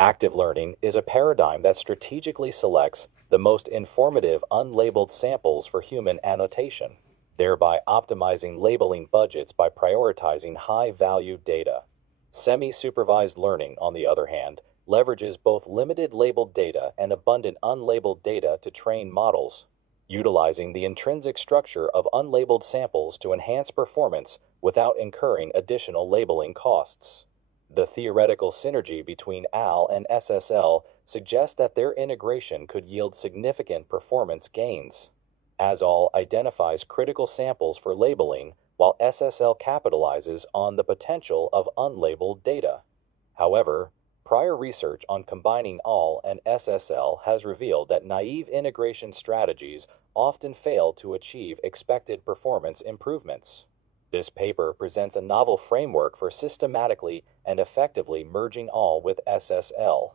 Active learning is a paradigm that strategically selects the most informative unlabeled samples for human annotation, thereby optimizing labeling budgets by prioritizing high-value data. Semi-supervised learning, on the other hand, leverages both limited labeled data and abundant unlabeled data to train models, utilizing the intrinsic structure of unlabeled samples to enhance performance without incurring additional labeling costs. The theoretical synergy between AL and SSL suggests that their integration could yield significant performance gains, as AL identifies critical samples for labeling, while SSL capitalizes on the potential of unlabeled data. However, prior research on combining AL and SSL has revealed that naive integration strategies often fail to achieve expected performance improvements. This paper presents a novel framework for systematically and effectively merging AL with SSL,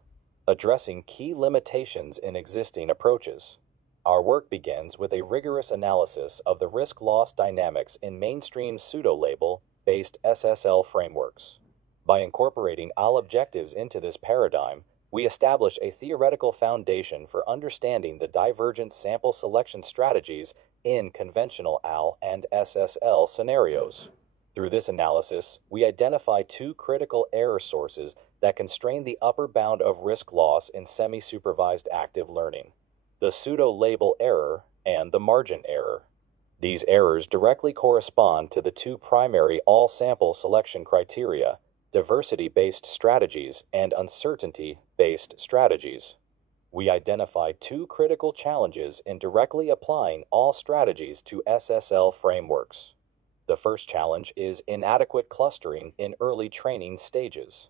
addressing key limitations in existing approaches. Our work begins with a rigorous analysis of the risk-loss dynamics in mainstream pseudo-label-based SSL frameworks. By incorporating AL objectives into this paradigm, we establish a theoretical foundation for understanding the divergent sample selection strategies in conventional AL and SSL scenarios. Through this analysis, we identify two critical error sources that constrain the upper bound of risk loss in semi-supervised active learning: the pseudo-label error and the margin error. These errors directly correspond to the two primary all-sample selection criteria: diversity-based strategies and uncertainty-based strategies. We identified two critical challenges in directly applying all strategies to SSL frameworks. The first challenge is inadequate clustering in early training stages.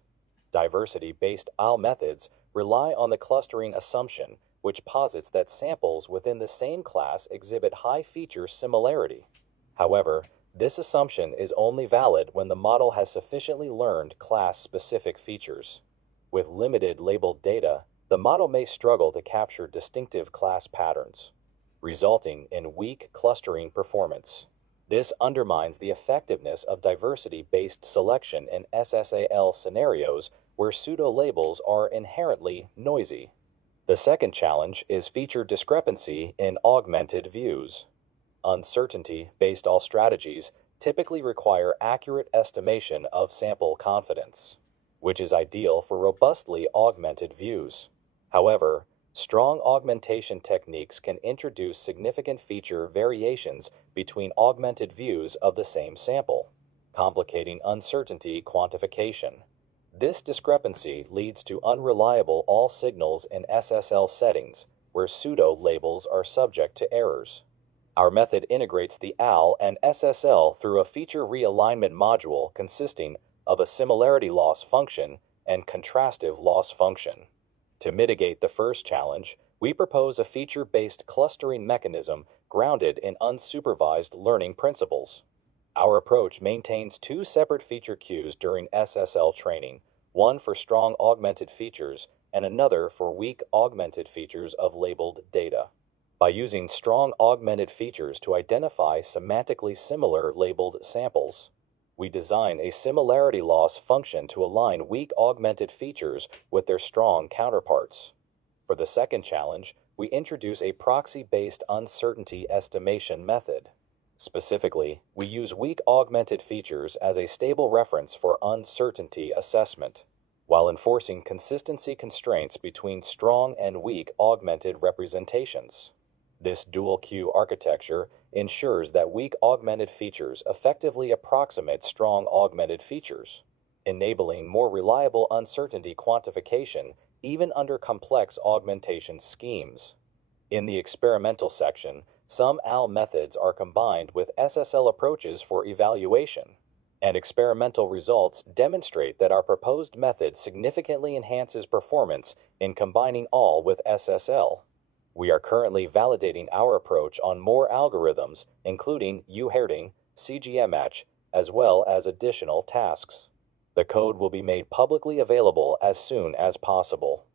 Diversity-based AL methods rely on the clustering assumption, which posits that samples within the same class exhibit high feature similarity. However, this assumption is only valid when the model has sufficiently learned class-specific features. With limited labeled data, the model may struggle to capture distinctive class patterns, resulting in weak clustering performance. This undermines the effectiveness of diversity-based selection in SSAL scenarios where pseudo-labels are inherently noisy. The second challenge is feature discrepancy in augmented views. Uncertainty-based AL strategies typically require accurate estimation of sample confidence, which is ideal for robustly augmented views. However, strong augmentation techniques can introduce significant feature variations between augmented views of the same sample, complicating uncertainty quantification. This discrepancy leads to unreliable AL signals in SSL settings, where pseudo-labels are subject to errors. Our method integrates the AL and SSL through a feature realignment module consisting of a similarity loss function and contrastive loss function. To mitigate the first challenge, we propose a feature-based clustering mechanism grounded in unsupervised learning principles. Our approach maintains two separate feature queues during SSL training, one for strong augmented features and another for weak augmented features of labeled data. By using strong augmented features to identify semantically similar labeled samples, we design a similarity loss function to align weak augmented features with their strong counterparts. For the second challenge, we introduce a proxy-based uncertainty estimation method. Specifically, we use weak augmented features as a stable reference for uncertainty assessment, while enforcing consistency constraints between strong and weak augmented representations. This dual-queue architecture ensures that weak augmented features effectively approximate strong augmented features, enabling more reliable uncertainty quantification even under complex augmentation schemes. In the experimental section, some AL methods are combined with SSL approaches for evaluation, and experimental results demonstrate that our proposed method significantly enhances performance in combining AL with SSL. We are currently validating our approach on more algorithms, including U-Herding, CGMH, as well as additional tasks. The code will be made publicly available as soon as possible.